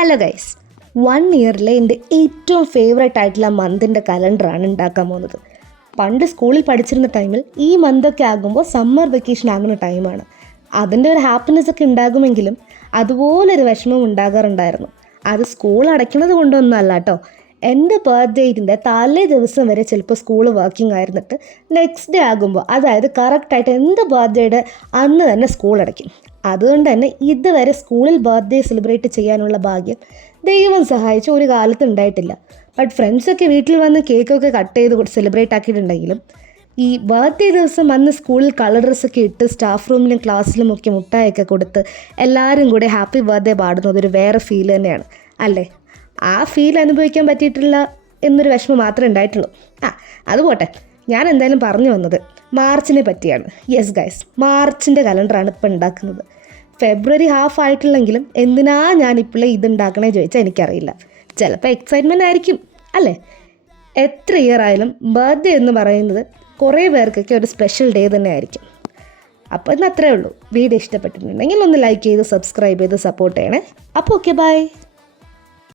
Hello guys, 1 ഇയറിലെ എൻ്റെ ഏറ്റവും favourite ആയിട്ടുള്ള മന്തിൻ്റെ കലണ്ടറാണ് ഉണ്ടാക്കാൻ പോകുന്നത്. പണ്ട് സ്കൂളിൽ പഠിച്ചിരുന്ന ടൈമിൽ ഈ മന്തൊക്കെ ആകുമ്പോൾ സമ്മർ വെക്കേഷൻ ആകുന്ന ടൈമാണ്. അതിൻ്റെ ഒരു ഹാപ്പിനെസ് ഒക്കെ ഉണ്ടാകുമെങ്കിലും അതുപോലൊരു വിഷമം ഉണ്ടാകാറുണ്ടായിരുന്നു. അത് സ്കൂൾ അടയ്ക്കുന്നത് കൊണ്ടൊന്നും അല്ല കേട്ടോ. എൻ്റെ ബർത്ത്ഡേറ്റിൻ്റെ തലേ ദിവസം വരെ ചിലപ്പോൾ സ്കൂൾ വർക്കിംഗ് ആയിരുന്നിട്ട് നെക്സ്റ്റ് ഡേ ആകുമ്പോൾ, അതായത് കറക്റ്റായിട്ട് എൻ്റെ ബർത്ത്ഡേയുടെ അന്ന് തന്നെ സ്കൂൾ അടയ്ക്കും. അതുകൊണ്ട് തന്നെ ഇതുവരെ സ്കൂളിൽ ബർത്ത്ഡേ സെലിബ്രേറ്റ് ചെയ്യാനുള്ള ഭാഗ്യം ദൈവം സഹായിച്ച് ഒരു കാലത്ത് ഉണ്ടായിട്ടില്ല. ബട്ട് ഫ്രണ്ട്സൊക്കെ വീട്ടിൽ വന്ന് കേക്കൊക്കെ കട്ട് ചെയ്ത് സെലിബ്രേറ്റ് ആക്കിയിട്ടുണ്ടെങ്കിലും ഈ ബർത്ത്ഡേ ദിവസം അന്ന് സ്കൂളിൽ കളർ ഡ്രസ്സൊക്കെ ഇട്ട് സ്റ്റാഫ് റൂമിലും ക്ലാസ്സിലും ഒക്കെ മുട്ടായൊക്കെ കൊടുത്ത് എല്ലാവരും കൂടെ ഹാപ്പി ബർത്ത്ഡേ പാടുന്നത് ഒരു വേറെ ഫീൽ തന്നെയാണ് അല്ലേ. ആ ഫീൽ അനുഭവിക്കാൻ പറ്റിയിട്ടില്ല എന്നൊരു വിഷമം മാത്രമേ ഉണ്ടായിട്ടുള്ളൂ. അത് പോട്ടെ, ഞാൻ എന്തായാലും പറഞ്ഞു വന്നത് മാർച്ചിനെ പറ്റിയാണ്. യെസ് ഗൈസ്, മാർച്ചിൻ്റെ കലണ്ടറാണ് ഇപ്പോൾ ഉണ്ടാക്കുന്നത്. ഫെബ്രുവരി ഹാഫ് ആയിട്ടില്ലെങ്കിലും എന്തിനാ ഞാനിപ്പോഴേ ഇത് ഉണ്ടാക്കണേ ചോദിച്ചാൽ എനിക്കറിയില്ല. ചിലപ്പോൾ എക്സൈറ്റ്മെൻ്റ് ആയിരിക്കും അല്ലേ. എത്ര ഇയർ ആയാലും ബർത്ത്ഡേ എന്ന് പറയുന്നത് കുറേ പേർക്കൊക്കെ ഒരു സ്പെഷ്യൽ ഡേ തന്നെ ആയിരിക്കും. അപ്പോൾ ഇന്ന് അത്രയേ ഉള്ളൂ. വീഡിയോ ഇഷ്ടപ്പെട്ടിട്ടുണ്ടെങ്കിൽ ഒന്ന് ലൈക്ക് ചെയ്ത് സബ്സ്ക്രൈബ് ചെയ്ത് സപ്പോർട്ട് ചെയ്യണേ. അപ്പോൾ ഓക്കെ, ബൈ.